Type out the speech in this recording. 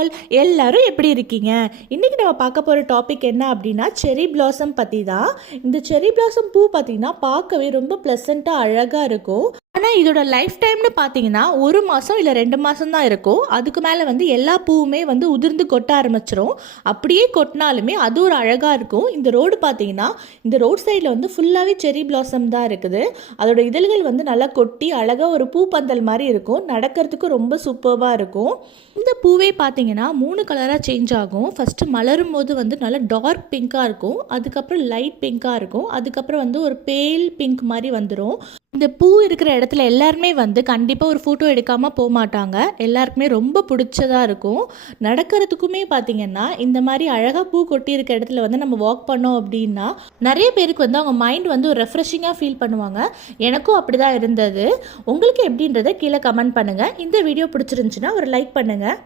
All, எல்லாரும் எப்படி இருக்கீங்க? இன்றைக்கி நம்ம பார்க்க போகிற டாபிக் என்ன அப்படின்னா செரி பிளாசம் பற்றி தான். இந்த செரி பிளாசம் பூ பார்த்திங்கன்னா பார்க்கவே ரொம்ப ப்ளசண்ட்டாக அழகாக இருக்கும். ஆனால் இதோட லைஃப் டைம்னு பார்த்தீங்கன்னா 1 மாதம் இல்லை 2 மாதம் தான் இருக்கும். அதுக்கு மேலே வந்து எல்லா பூவுமே வந்து உதிர்ந்து கொட்ட ஆரம்பிச்சிரும். அப்படியே கொட்டினாலுமே அது ஒரு அழகாக இருக்கும். இந்த ரோடு பார்த்தீங்கன்னா இந்த ரோட் சைடில் வந்து ஃபுல்லாகவே செரி பிளாசம் தான் இருக்குது. அதோட இதழ்கள் வந்து நல்லா கொட்டி அழகாக ஒரு பூ பந்தல் மாதிரி இருக்கும். நடக்கிறதுக்கு ரொம்ப சூப்பராக இருக்கும். இந்த பூவே பார்த்தீங்கன்னா 3 கலராக சேஞ்ச் ஆகும். ஃபஸ்ட்டு மலரும் போது வந்து நல்லா டார்க் பிங்காக இருக்கும், அதுக்கப்புறம் லைட் பிங்காக இருக்கும், அதுக்கப்புறம் வந்து ஒரு பேல் பிங்க் மாதிரி வந்துடும். இந்த பூ இருக்கிற இடத்துல எல்லாருமே வந்து கண்டிப்பாக ஒரு ஃபோட்டோ எடுக்காமல் போக மாட்டாங்க. எல்லாருக்குமே ரொம்ப பிடிச்சதாக இருக்கும். நடக்கிறதுக்குமே பார்த்திங்கன்னா இந்த மாதிரி அழகாக பூ கொட்டி இருக்க இடத்துல வந்து நம்ம வாக் பண்ணோம் அப்படின்னா நிறைய பேருக்கு வந்து அவங்க மைண்ட் வந்து ஒரு ரெஃப்ரெஷிங்காக ஃபீல் பண்ணுவாங்க. எனக்கும் அப்படி தான் இருந்தது. உங்களுக்கு எப்படின்றத கீழே கமெண்ட் பண்ணுங்கள். இந்த வீடியோ பிடிச்சிருந்துச்சுன்னா ஒரு லைக் பண்ணுங்கள்.